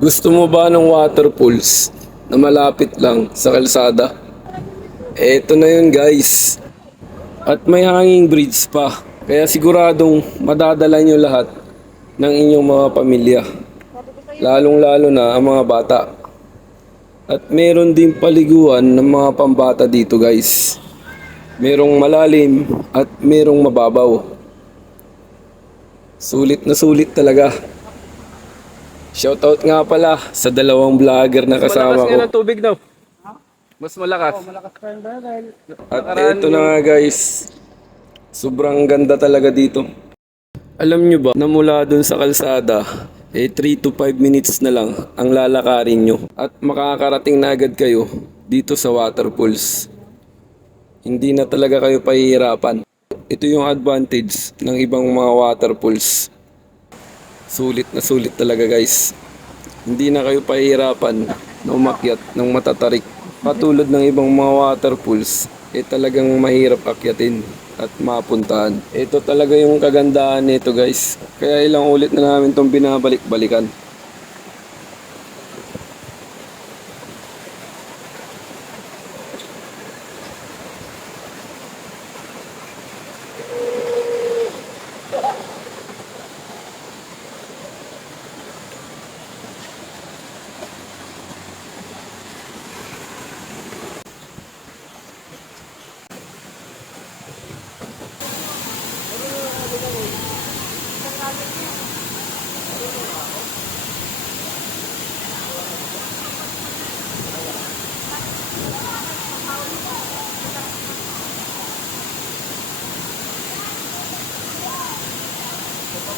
Gusto mo ba ng waterfalls na malapit lang sa kalsada? Eto na yun guys. At may hanging bridge pa. Kaya siguradong madadala nyo lahat ng inyong mga pamilya. Lalong lalo na ang mga bata. At meron din paliguan ng mga pambata dito guys. Merong malalim at merong mababaw. Sulit na sulit talaga. Shoutout nga pala sa dalawang vlogger na kasama ko. ng tubig daw. Mas malakas. At eto na nga guys. Sobrang ganda talaga dito. Alam nyo ba na mula dun sa kalsada, eh 3 to 5 minutes na lang ang lalakarin nyo. At makakarating na agad kayo dito sa waterfalls. Hindi na talaga kayo pahihirapan. Ito yung advantage ng ibang mga waterfalls. Sulit na sulit talaga guys. Hindi na kayo pahihirapan na umakyat ng matatarik. Katulad ng ibang mga waterfalls, eh talagang mahirap akyatin at mapuntahan. Ito talaga yung kagandahan nito guys. Kaya ilang ulit na namin itong binabalik-balikan.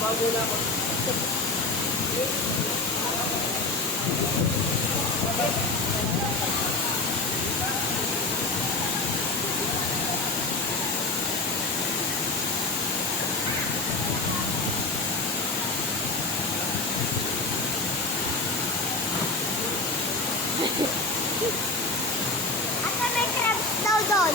At may crabs daw doon.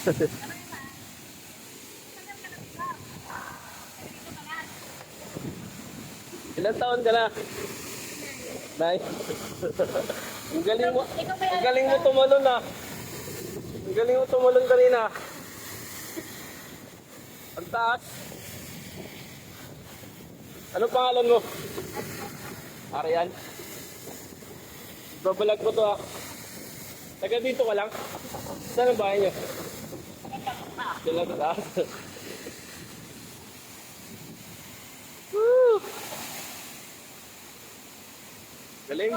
Ilan taon ka na? Nay. Ang galing mo. Ang galing mo tumalon ah. Ang galing mo tumalon kanina. Ang taas. Ano pangalan mo? Arian. Babalag ko to ah. Taga dito ka lang? Saan ang bahay niyo? Sila na lahat. Woo! Galing!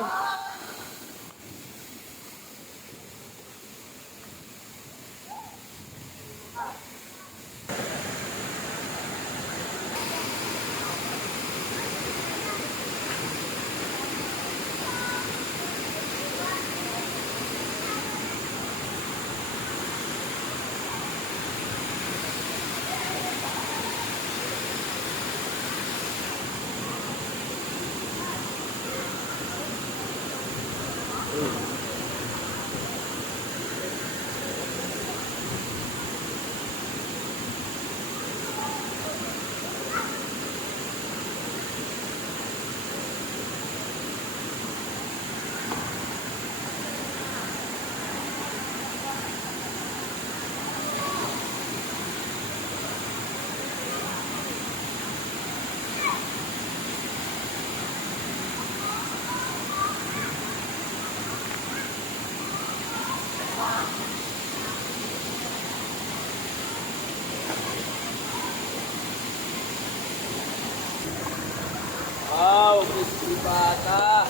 Wow, crispy bata.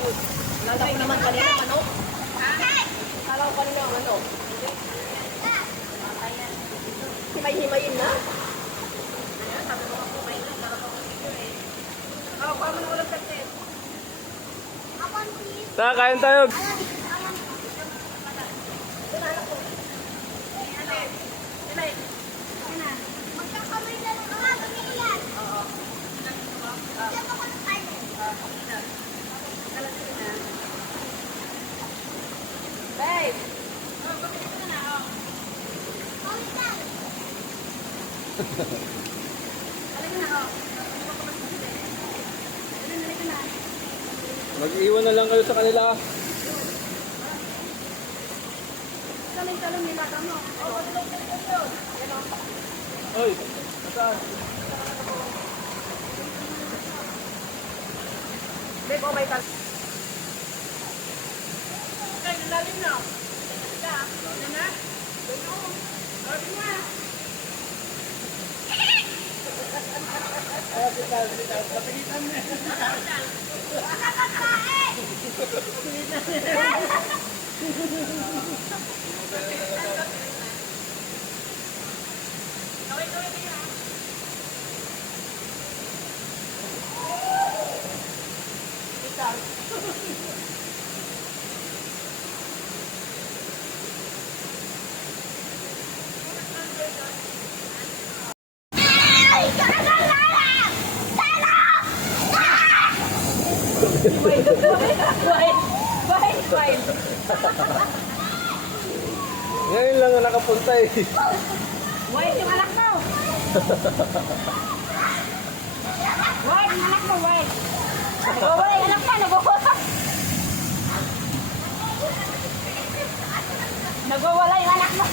Nalaw naman kanina ang ano? Nalaw kanina ang ano? Himay-himayin na? Oh, paano na walang pagkain? Ako ang please. Tara, kain tayo. Magkakamay na lang ako. Pamilyan. Oo. Diyan ako ng kanin. Babe! Kawin lang. Mag-iwan na lang kayo sa kanila. Talong-talong nila ka mo. Oy, nasaan? Babe, oh my God. Okay, nalalim na. Ika, ano na? Ano? Ano na? Ay! Wait, wait, wait, wait. Ngayon lang na nakapunta eh. Wait, yung anak mo. Wait, yung anak mo, wait. Nagwawala yung anak mo, nagwawala. Nagwawala yung anak mo.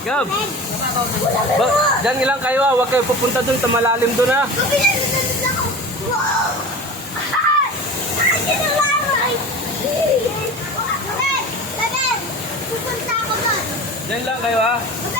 Gab! Ba, dyan ilang kayo ah. Huwag kayo pupunta dun. Tamalalim dun ah. Na lang ako. Wow!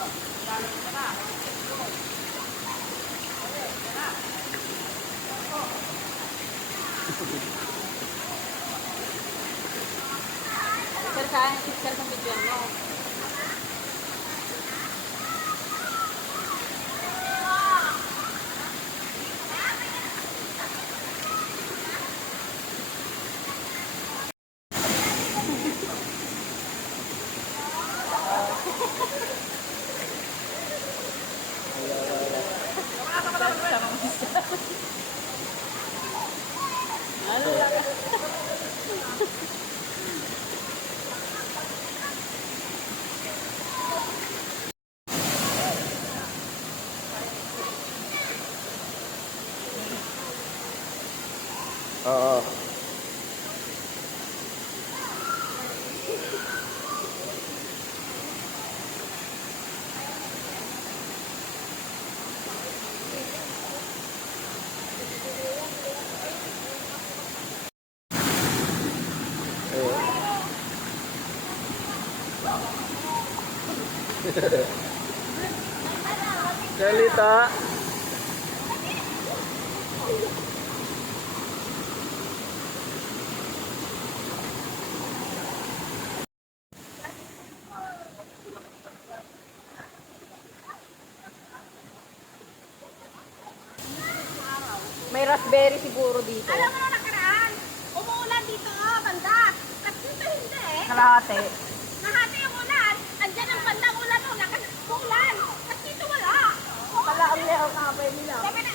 Sir, saan? Sir, sa video. Oo. Salita. May raspberry siguro dito. Alam mo na nakaraan, umuulan dito, oh, banda. At dito hindi eh. Kalahati. Nahati yung ulan. Andyan ang bandang ulan, oh, nakas ulan. At dito wala. Pala ang lehong kapay nila. Sabi na,